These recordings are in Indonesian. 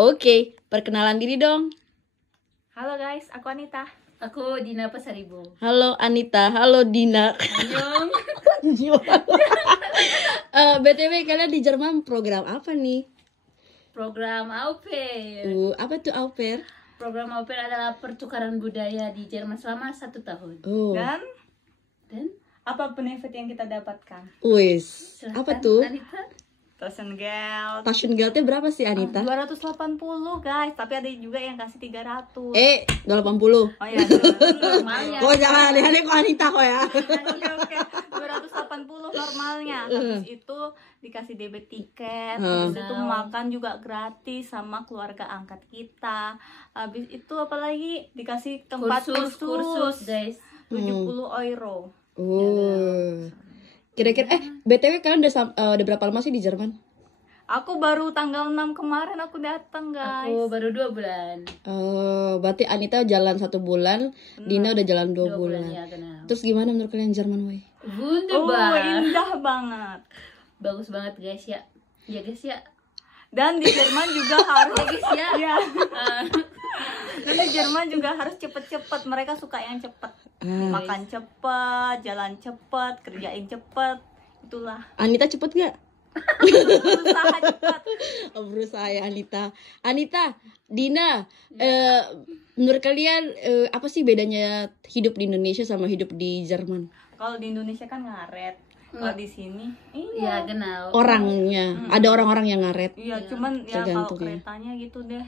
Oke, perkenalan diri dong. Halo guys, aku Anita. Aku Dina Pasaribu. Halo Anita, halo Dina. Annyeong. BTW kalian di Jerman program apa nih? Program au pair. Apa tuh au pair? Program au pair adalah pertukaran budaya di Jerman selama 1 tahun. Dan apa benefit yang kita dapatkan? Wis, Silakan, apa tuh? Anita. Passion Geld Passion Girl-nya berapa sih Anita? 280 guys, tapi ada juga yang kasih 300. 280. Oh iya, Normalnya. Oh jangan aneh-aneh kok Anita kok ya. Oke, 280 normalnya. Habis itu dikasih debit tiket, habis itu makan juga gratis sama keluarga angkat kita. Habis itu apalagi dikasih tempat kursus guys. 70 euro. Kira-kira BTW kalian udah berapa lama sih di Jerman? Aku baru tanggal 6 kemarin aku datang guys. Aku baru 2 bulan. Berarti Anita jalan 1 bulan, Dina udah jalan 2 2 bulan. ya, kenal. Terus gimana menurut kalian Jerman, woy? Wunderbar. Indah banget. Bagus banget guys ya. Ya guys ya. Dan di Jerman juga harus Guys ya. ya. Dan di Jerman juga harus cepet-cepet. Mereka suka yang cepet. Makan cepet, jalan cepet, kerjain cepet. Itulah. Anita cepet gak? Berusaha cepet. Berusaha ya Anita. Anita, Dina, menurut kalian apa sih bedanya hidup di Indonesia sama hidup di Jerman? Kalau di Indonesia kan ngaret. Kalau di sini, Ya kenal. Orangnya, ada orang-orang yang ngaret. iya, cuman ya kalau tergantung ya. keretanya gitu deh.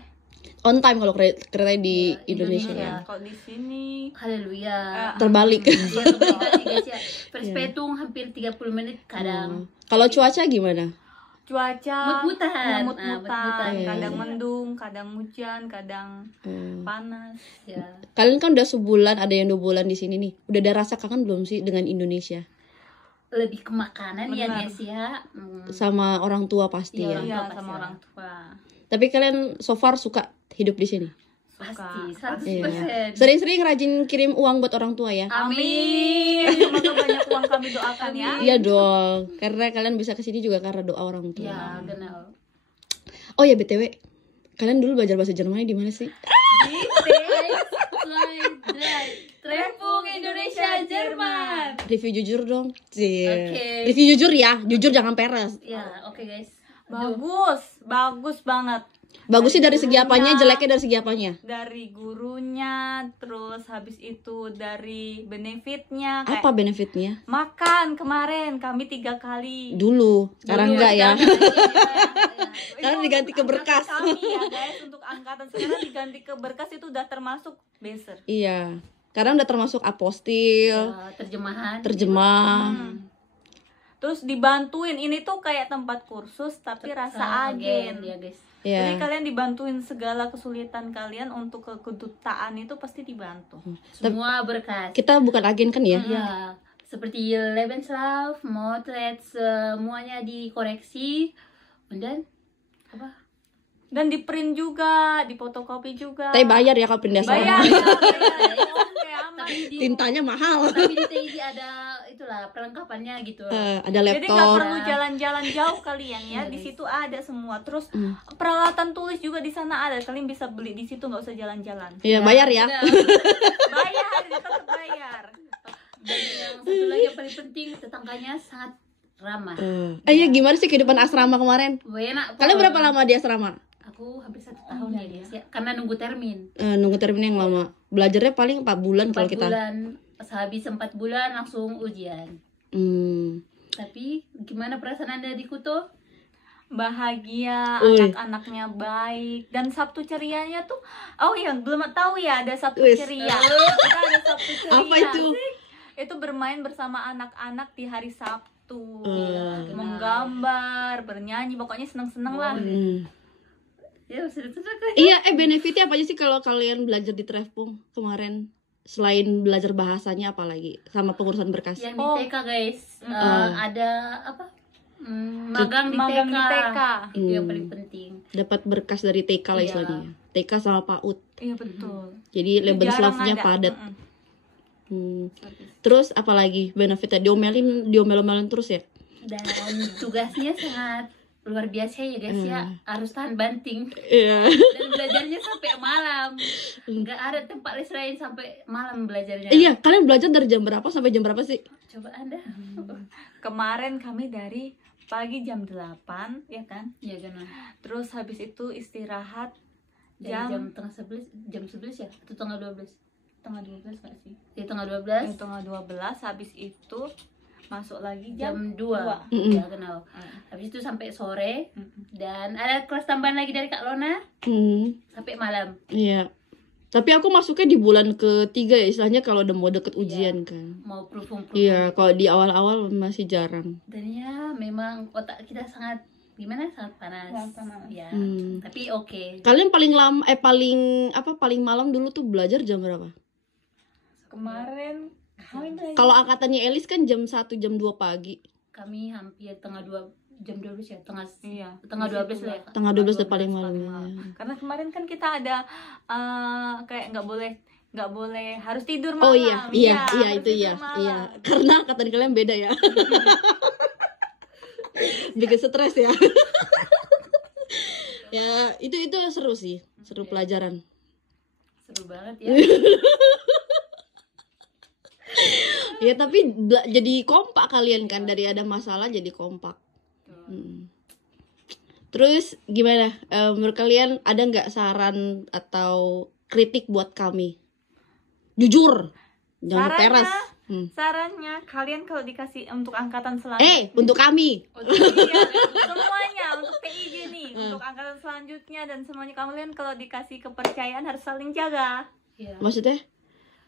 On time kalau kereta di Indonesia ya. Kalau di sini Haleluya. Terbalik. Ya kebalik guys ya. Perspetung hampir 30 menit kadang. Kalau cuaca gimana? cuaca Mut-mutan. mut-mutan. Iya, Kadang iya. mendung, kadang hujan, kadang panas. Ya. Kalian kan udah sebulan, ada yang 2 bulan di sini nih. Udah ada rasa kangen belum sih dengan Indonesia? Lebih ke makanan ya Benar. guys ya. Sama orang tua pasti Iya, ya. Iya, pasti sama lah. orang tua. Tapi kalian so far suka hidup di sini? Pasti Iya. 100%. Sering-sering rajin kirim uang buat orang tua ya? Amin. Semoga banyak uang kami doakan ya. Iya dong, karena kalian bisa kesini juga karena doa orang tua. Ya kenal. Oh ya BTW, kalian dulu belajar bahasa Jerman di mana sih? Trefung Indonesia Jerman. Review jujur dong. Cie. Oke. Review jujur ya, jujur jangan peres. Ya, oke guys. Bagus banget. Bagusnya dari segi apanya, jeleknya dari segi apanya? Dari gurunya, terus habis itu dari benefitnya. Kayak Apa benefitnya? makan kemarin kami 3 kali. Dulu, sekarang enggak ya. Sekarang Itu diganti untuk ke berkas. angkatan kami ya guys, untuk angkatan sekarang diganti ke berkas itu udah termasuk beser. Iya, karena udah termasuk apostil, Terjemahan. terjemah. Terus dibantuin, ini tuh kayak tempat kursus tapi rasa agen. Ya guys. Jadi Ya. kalian dibantuin segala kesulitan kalian untuk ke kedutaan itu pasti dibantu. Semua berkas. Kita bukan agen kan ya? Ya, seperti Lebenslauf, Motret, semuanya dikoreksi. Dan apa? Dan di print juga, di fotokopi juga. Tapi bayar ya kalau pindah Bayar, sana. bayar. Oke, aman. Tapi di Tintanya mahal. tapi di TIG ada itulah perlengkapannya gitu. Ada Jadi nggak laptop. perlu jalan-jalan jauh kalian ya, di situ ada semua. Terus peralatan tulis juga di sana ada, kalian bisa beli di situ, nggak usah jalan-jalan. Iya, bayar ya. Bayar, tetap bayar. Dan yang satu lagi yang paling penting, tetangganya sangat ramah. Iya, gimana sih kehidupan asrama kemarin? Enak. Kalian berapa lama di asrama? Aku hampir 1 tahun ya guys ya, karena nunggu termin. Nunggu termin yang lama. Belajarnya paling 4 bulan kalau 4 kita. bulan, habis 4 bulan langsung ujian. Tapi gimana perasaan Anda di Kuto? Bahagia, anak-anaknya baik, dan Sabtu cerianya tuh, oh iya belum tahu ya ada Sabtu ceria. Kita ada Sabtu ceria. Apa itu? Itu bermain bersama anak-anak di hari Sabtu, menggambar, bernyanyi, pokoknya seneng-seneng lah. Ya sudah kan? Iya, benefitnya apa aja sih kalau kalian belajar di Trefpung kemarin? Selain belajar bahasanya apa lagi? Sama pengurusan berkas. Yang di TK guys, ada apa? Magang di Magang TK. di TK. Itu yang paling penting. Dapat berkas dari TK lah Iya. istilahnya. TK sama PAUD. Iya betul. Jadi Itu Lebenslaufnya jarang ada. padat. Terus apalagi benefitnya? Diomelin terus ya? Dan tugasnya sangat luar biasa ya guys ya, harus tahan banting Iya. dan belajarnya sampai malam, nggak ada tempat les lain sampai malam belajarnya. Iya, kalian belajar dari jam berapa sampai jam berapa sih? Coba Anda. Kemarin kami dari pagi jam 8 ya kan, Ya kan. terus habis itu istirahat Dari jam jam tengah 11, jam 11 ya atau tengah 12? Tengah 12 nggak sih? Ya tengah 12. tengah 12, habis itu masuk lagi Jam jam 2 Mm-mm. ya kenal. Habis itu sampai sore dan ada kelas tambahan lagi dari Kak Lona sampai malam. Iya. Tapi aku masuknya di bulan ketiga ya, istilahnya kalau udah mau deket ujian kan. Mau proofing. Iya, kalau di awal-awal masih jarang. Dan ya memang otak kita sangat gimana, sangat panas. Sangat panas. Ya. Hmm. Tapi oke. Kalian paling lama paling malam dulu tuh belajar jam berapa? kemarin kami belajar Kalau angkatannya Elis kan jam 1 jam 2 pagi. Kami hampir tengah 2 jam 12 ya, tengah Iya, tengah 12 lah ya. Tengah 12 udah paling malam. paling malam. Karena kemarin kan kita ada kayak nggak boleh harus tidur malam. Oh iya, harus itu tidur iya, malam. iya. Karena angkatan kalian beda ya. Bikin stres ya. Ya, itu seru sih, seru pelajaran. Seru banget ya. Ya tapi jadi kompak kalian kan, dari ada masalah jadi kompak. Terus gimana? Menurut kalian ada nggak saran atau kritik buat kami? Jujur, jangan Sarannya- peres. Sarannya kalian kalau dikasih untuk angkatan selanjutnya, Untuk kami. semuanya untuk PIJ nih, untuk angkatan selanjutnya dan semuanya, kalian kalau dikasih kepercayaan harus saling jaga. Iya. Maksudnya?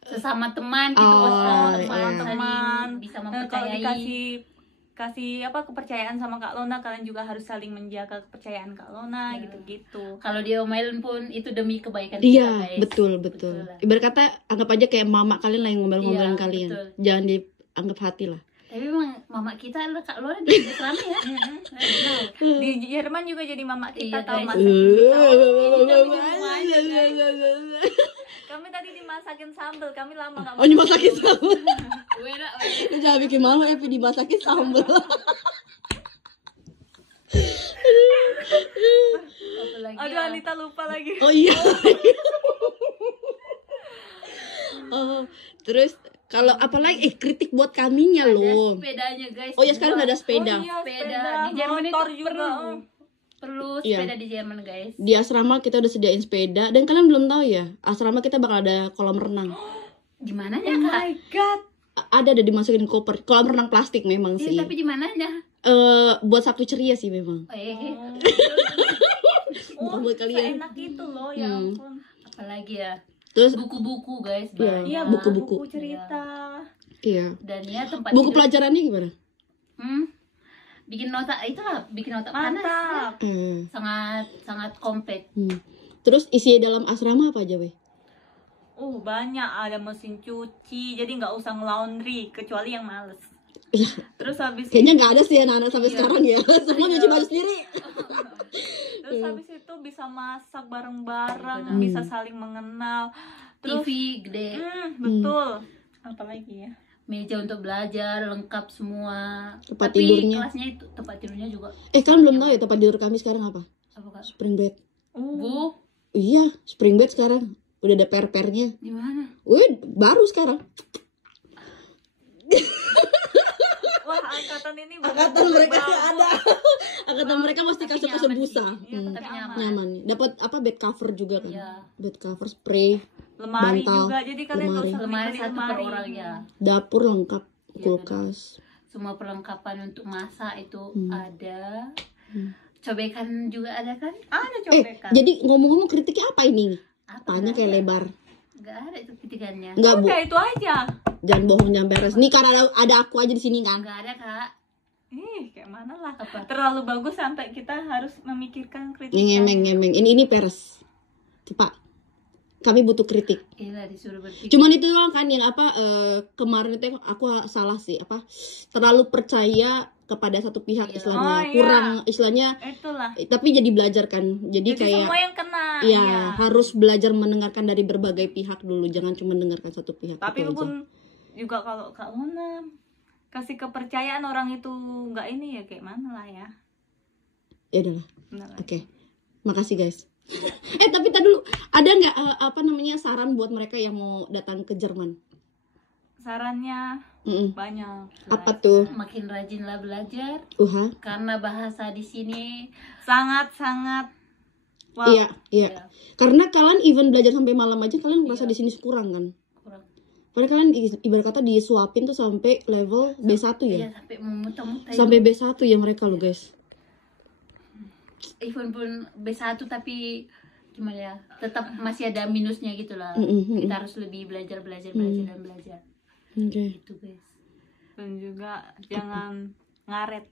Sesama teman gitu, Oh, sesama iya. teman, Teman. bisa Kalau mempercayai. kasih kepercayaan sama Kak Lona, kalian juga harus saling menjaga kepercayaan Kak Lona, Ya. gitu-gitu. Kalau dia omelin pun itu demi kebaikan Iya, kita, guys. betul. lah. Ibarat kata anggap aja kayak mama kalian lah yang ngomel-ngomelin Iya, kalian. betul. Jangan dianggap hati lah. Tapi memang mama kita adalah Kak Lona di selama ya. Nah, Di Jerman juga jadi mama kita, Iya, tahu guys. masak pisau. Iya, Kami tadi dimasakin sambal, kami lama nggak Oh, dimasakin sambal. Wera, Lu jangan bikin malu Epi, dimasakin sambal. apalagi Aduh, ya. Anita lupa lagi. Oh iya. Oh, terus kalau apalagi kritik buat kaminya Ada loh. sepedanya guys. Oh ya, sekarang ada sepeda. Oh iya, Sepeda di Jerman itu motor juga. perlu Iya. sepeda di Jerman guys. Di asrama kita udah sediain sepeda, dan kalian belum tahu ya, asrama kita bakal ada kolam renang. Di mananya Oh Kak? my god. Ada dimasukin koper. Kolam renang plastik memang sih. Iya, tapi di mananya? Buat Sabtu ceria sih memang. Bukan buat kalian. Enak itu loh, ya Hmm. ampun. Apalagi ya? Terus Buku-buku guys, Iya, banyak. Iya, buku-buku. buku cerita. iya. Dan ya tempat Buku tidur. pelajarannya gimana? Bikin nota itulah, bikin nota panas. Mantap. Sangat sangat komplit. Terus isi dalam asrama apa aja, Weh? Banyak, ada mesin cuci, jadi nggak usah ngelaundry kecuali yang males. Terus habis Kayaknya nggak ada sih anak-anak sampai sekarang ya. Semua nyuci baju sendiri. Terus habis itu bisa masak bareng-bareng, bisa saling mengenal. Terus TV gede, betul. Apalagi ya? meja untuk belajar lengkap semua. Tempat Tapi tidurnya. kelasnya itu tempat tidurnya juga. Kalian belum tahu ya tempat tidur kami sekarang apa? Apa Kak? Spring bed. Bu, Iya, spring bed sekarang. Udah ada per-pernya. di mana? Wih, baru sekarang. Wah, angkatan ini Angkatan mereka sih ada. Angkatan mereka mesti kasih nyaman busa. sih. Iya, tapi nyaman. Nyaman. Dapat apa, bed cover juga kan? Iya. Bed cover, spray, lemari bantal, juga, jadi kalian nggak usah Lemari beli satu per orang ya. dapur lengkap, Iya, kulkas. Semua perlengkapan untuk masak itu ada. Cobekan juga ada kan? Ada cobekan. Jadi ngomong-ngomong kritiknya apa ini? Apa? Apanya kayak lebar. Enggak ada itu kritikannya. Enggak, Bu. Udah itu aja. Jangan bohong, jangan beres. Nih kan ada aku aja di sini kan. Enggak ada Kak. Kayak mana lah. Apa? Terlalu bagus sampai kita harus memikirkan kritikan. Ngemeng. Ini peres. Cepat. Kami butuh kritik. Iya disuruh berpikir. Cuman itu doang kan yang kemarin itu aku salah sih, terlalu percaya kepada satu pihak istilahnya. Oh, iya. Kurang istilahnya, Itulah. tapi jadi belajar kan. Jadi kayak semua yang kena. ya Iya. harus belajar mendengarkan dari berbagai pihak dulu, jangan cuma dengarkan satu pihak. Tapi itu aja. pun juga kalau Kak Luna kasih kepercayaan orang itu nggak ini ya, kayak mana lah ya. Ya udahlah. Benar. Oke. Makasih guys. Tapi tadi dulu, ada nggak saran buat mereka yang mau datang ke Jerman? Sarannya banyak. Apa tuh? Makin rajinlah belajar Uha. karena bahasa di sini Sangat wow. Iya. ya, Karena kalian even belajar sampai malam aja kalian merasa di sini kurang kan? kurang. Padahal kalian ibarat kata disuapin tuh sampai level B1 Ya, ya. sampai memutar-mutar. Sampai B1 ya mereka lo guys. Even pun B1 tapi gimana ya, tetap masih ada minusnya gitu lah. Kita harus lebih belajar dan belajar. Oke. Gitu guys. Dan juga jangan ngaret.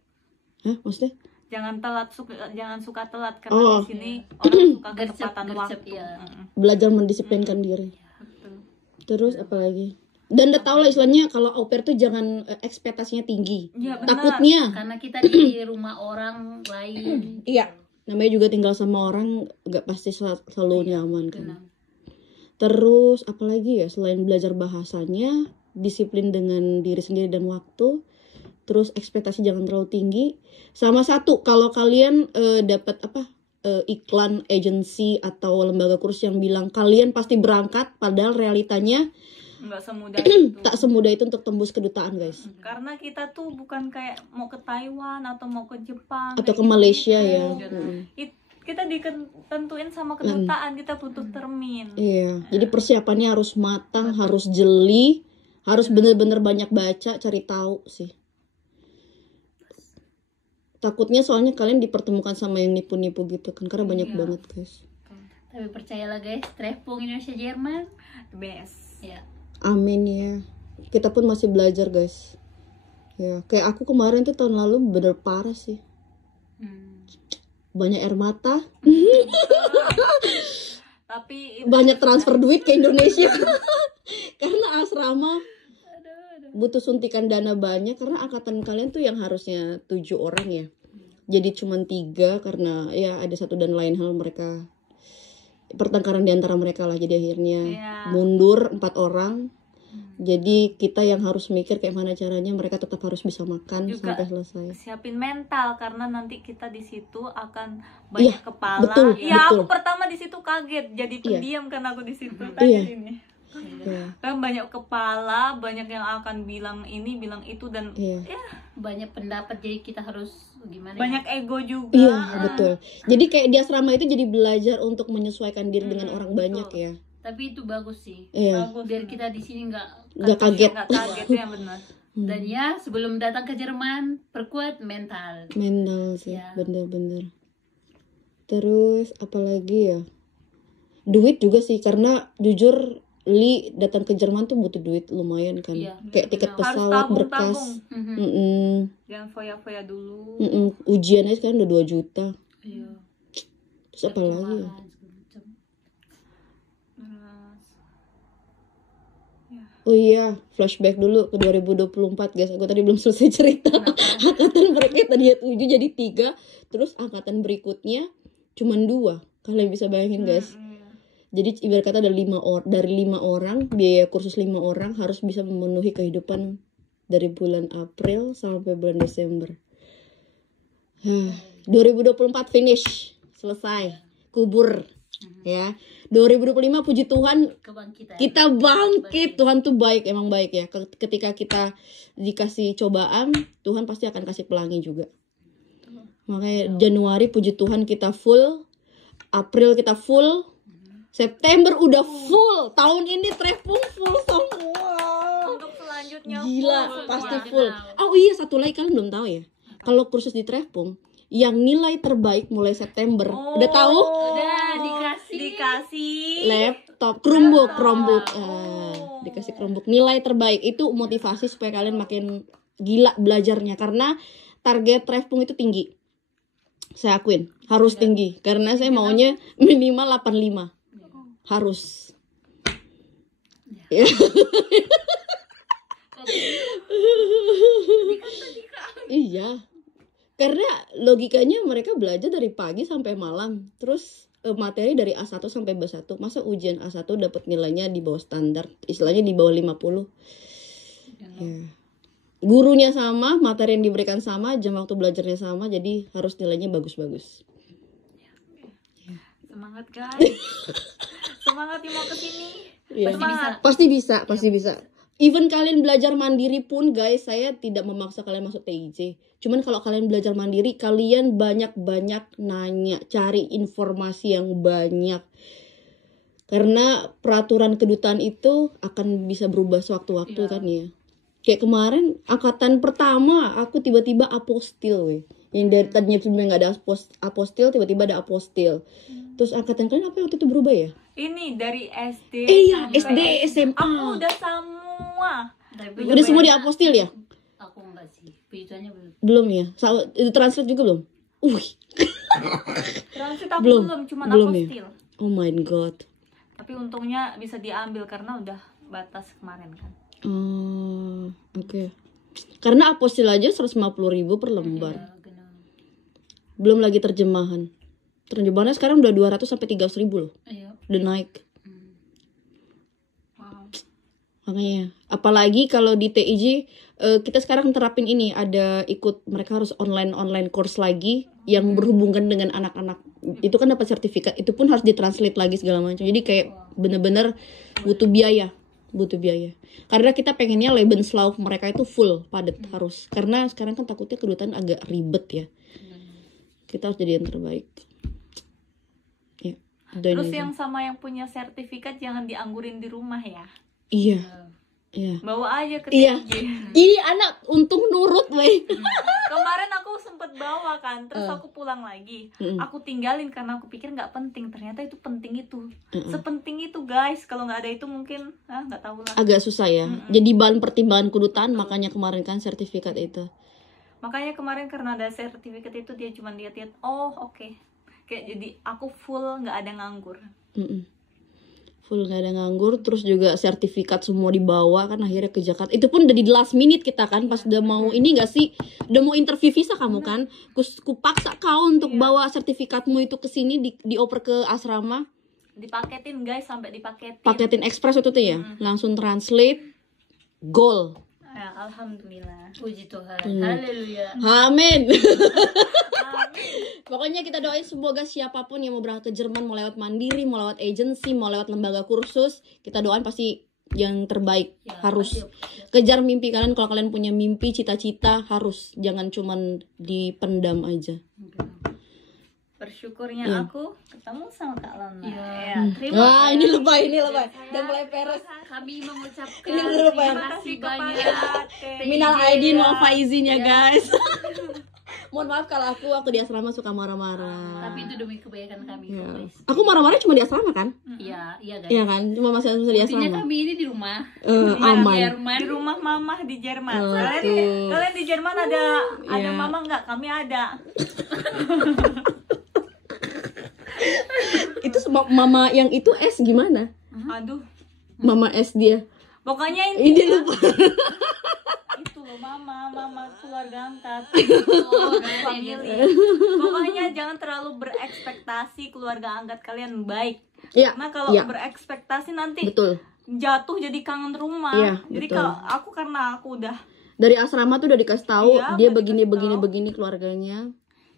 Hah, maksudnya? Jangan suka telat karena Oh. di sini orang suka Gercep, ketepatan waktu. ya. Belajar mendisiplinkan diri. Betul. Terus apa lagi? Dan udah tau lah istilahnya kalau au pair tuh jangan ekspektasinya tinggi. Iya, benar. Takutnya. Karena kita di rumah orang lain. Iya. Namanya juga tinggal sama orang nggak pasti selalu nyaman kan. Benar. Terus apalagi ya selain belajar bahasanya, disiplin dengan diri sendiri dan waktu. Terus ekspektasi jangan terlalu tinggi. Sama satu, kalau kalian dapat iklan agensi atau lembaga kursus yang bilang kalian pasti berangkat, padahal realitanya Nggak semudah itu. tak semudah itu untuk tembus kedutaan guys. Karena kita tuh bukan kayak mau ke Taiwan atau mau ke Jepang Atau kayak ke Malaysia gitu. ya. Kita ditentuin sama kedutaan, kita butuh termin. Iya, jadi persiapannya harus matang, harus jeli, harus bener-bener banyak baca, cari tahu sih. Takutnya soalnya kalian dipertemukan sama yang nipu-nipu gitu kan, karena banyak banget guys. Tapi percayalah guys, Treffpunkt Indonesia Jerman. The best. Ya. Amin ya. Kita pun masih belajar guys. Ya, kayak aku kemarin tuh tahun lalu bener parah sih. Banyak air mata, Tapi banyak transfer duit ke Indonesia. Karena asrama butuh suntikan dana banyak, karena angkatan kalian tuh yang harusnya 7 orang ya. Jadi cuman 3 karena ya ada satu dan lain hal mereka pertengkaran di antara mereka lah, jadi akhirnya mundur 4 orang. Jadi kita yang harus mikir kayak mana caranya mereka tetap harus bisa makan juga sampai selesai. siapin mental karena nanti kita di situ akan banyak kepala. betul, Iya, betul. aku pertama di situ kaget, jadi pendiam kan aku di situ. Tanya Iya. ini. Ya, Kan banyak kepala, banyak yang akan bilang ini, bilang itu, dan iya. Banyak pendapat, jadi kita harus gimana banyak ya? ego juga. Iya, betul. Jadi kayak di asrama itu jadi belajar untuk menyesuaikan diri dengan orang banyak ya. Tapi itu bagus sih. Iya. Bagus. Biar kita di sini Nggak kaget. Nggak kaget ya, benar. Dan ya sebelum datang ke Jerman, perkuat mental. Mental sih, Ya. bener-bener. Terus apalagi ya? Duit juga sih, karena jujur Li datang ke Jerman tuh butuh duit lumayan kan. Iya, Kayak tiket Harus pesawat, berkas. tabung-tabung. Jangan foya-foya dulu. Ujian aja sekarang udah 2 juta. Iya. Terus apa lagi ya? Terus, Oh iya, flashback dulu ke 2024 guys. Aku tadi belum selesai cerita. Angkatan mereka tadi 7 jadi 3. Terus angkatan berikutnya cuman 2. Kalian bisa bayangin guys. Jadi ibarat kata ada dari 5 orang, biaya kursus 5 orang harus bisa memenuhi kehidupan dari bulan April sampai bulan Desember. 2024 finish, selesai, kubur. Ya, 2025 puji Tuhan Kebangkitan. kita bangkit. Tuhan tuh baik, emang baik ya. Ketika kita dikasih cobaan, Tuhan pasti akan kasih pelangi juga. Makanya Januari puji Tuhan kita full, April kita full, September udah full. Tahun ini Treffpunkt full semua. untuk selanjutnya Gila, full. pasti Iya, full. tahu. Oh iya, satu lagi kalian belum tahu ya. Kalau kursus di Treffpunkt yang nilai terbaik mulai September, udah tahu? Udah dikasih Laptop, Chromebook. Dikasih Chromebook. Nilai terbaik itu motivasi supaya kalian makin gila belajarnya, karena target Treffpunkt itu tinggi. Saya akuin, harus tinggi karena saya maunya minimal 85. Harus. Ya. Iya. Karena logikanya mereka belajar dari pagi sampai malam. Terus materi dari A1 sampai B1. Masa ujian A1 dapat nilainya di bawah standar, istilahnya di bawah 50. Ya. Gurunya sama, materi yang diberikan sama, jam waktu belajarnya sama, jadi harus nilainya bagus-bagus. Semangat guys. Semangat yang mau kesini. Iya. Semangat. Pasti bisa. Even kalian belajar mandiri pun guys, saya tidak memaksa kalian masuk TIJ. Cuman kalau kalian belajar mandiri, kalian banyak-banyak nanya, cari informasi yang banyak. Karena peraturan kedutaan itu akan bisa berubah sewaktu-waktu kan ya. Kayak kemarin angkatan pertama aku tiba-tiba apostil weh. Yang dari tadinya sebenarnya nggak ada apostil, tiba-tiba ada apostil. Terus angkatan kalian apa waktu itu berubah ya? Ini dari SD. Iya, sampai SD, SMA. Aku udah semua. Udah semua di apostil ya? Aku enggak sih, begitu belum. Belum ya? Itu translate juga belum? Transit aku Belum. cuma Belum ya? apostil. Oh my god. Tapi untungnya bisa diambil karena udah batas kemarin kan. Oh, oke. Karena apostil aja 150.000 per lembar. Ya, genau. Belum lagi terjemahan. Terjemahannya sekarang udah 200 sampai 300.000 loh. Iya. Udah naik. Wow. Makanya, apalagi kalau di TIJ kita sekarang terapin ini, ada ikut, mereka harus online course lagi yang berhubungan dengan anak-anak. Itu kan dapat sertifikat, itu pun harus ditranslate lagi segala macam. Jadi kayak bener-bener butuh biaya. Karena kita pengennya Lebenslauf mereka itu full padat harus. Karena sekarang kan takutnya kedutaan agak ribet ya. Kita harus jadi yang terbaik. Ya. Terus yang sama yang punya sertifikat jangan dianggurin di rumah ya. Iya. Iya. Bawa aja ke Iya. TIJ. Ini anak untung nurut, weh. Kemarin aku sempet bawa kan, terus aku pulang lagi. Aku tinggalin karena aku pikir nggak penting. Ternyata itu penting itu. Sepenting itu guys. Kalau nggak ada itu mungkin nggak tahu lah. Agak susah ya. Jadi bahan pertimbangan kedutaan, makanya kemarin kan sertifikat itu. Makanya kemarin karena ada sertifikat itu dia cuma lihat-lihat. Oh oke. Kayak jadi aku full nggak ada nganggur. Full Nggak ada nganggur, terus juga sertifikat semua dibawa kan akhirnya ke Jakarta. Itu pun udah di last minute kita kan, pas udah mau ini nggak sih, udah mau interview visa kamu kan, kupaksa kau untuk bawa sertifikatmu itu ke sini, dioper ke asrama. Dipaketin guys, sampai dipaketin. Paketin ekspres itu tuh ya, langsung translate, goal. Ya, alhamdulillah. Puji Tuhan. Haleluya. Amin. Pokoknya kita doain semoga siapapun yang mau berangkat ke Jerman, mau lewat mandiri, mau lewat agensi, mau lewat lembaga kursus, kita doain pasti yang terbaik. Ya, Harus pasti. kejar mimpi kalian. Kalau kalian punya mimpi, cita-cita, harus, jangan cuman dipendam aja. Bersyukurnya aku ketemu sama Kak Lana. Ya. Terima Wah, kasih. ini lebay. Udah mulai peres. Kami mengucapkan Ini lebay. terima kasih banyak. Minal aidin wal faizin ya guys. Mohon maaf kalau aku di asrama suka marah-marah. Tapi itu demi kebaikan kami, Ya. guys. Aku marah-marah cuma di asrama kan? Iya, guys. Iya kan? Cuma masih di Intinya asrama. kami ini di rumah. Aman. Jerman. Di rumah mama di Jerman. Oh, Kalian di Jerman ada Iya. mama nggak? Kami ada. Itu mama yang itu S gimana? Aduh. Mama S dia. Pokoknya Ini intinya lupa. itu loh mama keluarga angkat. Oh, Family. Pokoknya jangan terlalu berekspektasi keluarga angkat kalian baik. Iya. Karena kalau Iya. berekspektasi nanti Betul. jatuh jadi kangen rumah. Iya, Jadi betul. kalau aku karena aku udah Dari asrama tuh udah dikasih tahu Iya, dia udah begini dikasih tahu. keluarganya.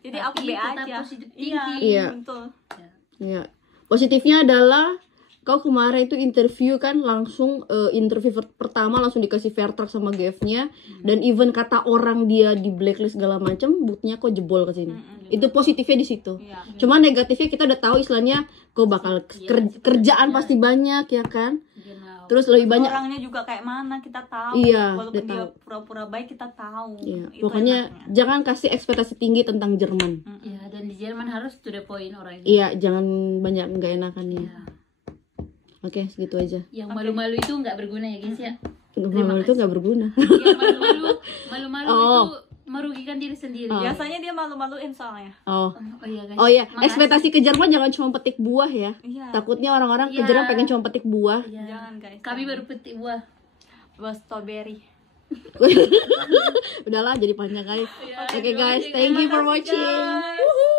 jadi Tapi aku be tetap aja. positif Iya, thinking. Iya. betul. Iya. Positifnya adalah kau kemarin itu interview kan langsung interview pertama langsung dikasih Vertrag sama GF-nya dan even kata orang dia di blacklist segala macam, buktinya kok jebol ke sini. Itu positifnya di situ. Iya. Cuma negatifnya kita udah tahu istilahnya kok bakal kerjaan pasti banyak ya kan. Genau. Terus lebih banyak. Orangnya juga kayak mana kita tahu. Iya, Walaupun udah dia tahu. pura-pura baik kita tahu. Iya, Itu pokoknya enaknya. jangan kasih ekspektasi tinggi tentang Jerman. Ya, dan di Jerman harus to the point orangnya. Iya, jangan banyak nggak enakannya. Ya. Oke, segitu aja. Yang malu-malu itu nggak berguna ya guys ya. Malu itu nggak berguna. Yang malu-malu Oh. itu merugikan diri sendiri. Biasanya dia malu-maluin soalnya. Oh. Oh iya guys. Oh iya, Makasih. ekspektasi ke Jerman jangan cuma petik buah ya. Iya. Takutnya orang-orang ke Iya. Jerman pengen cuma petik buah. Iya. Jangan guys. Kami baru petik buah. Buah strawberry. Udahlah jadi panjang kali. Iya, Oke terima guys, kasih, thank you for guys. watching. Guys. Woohoo.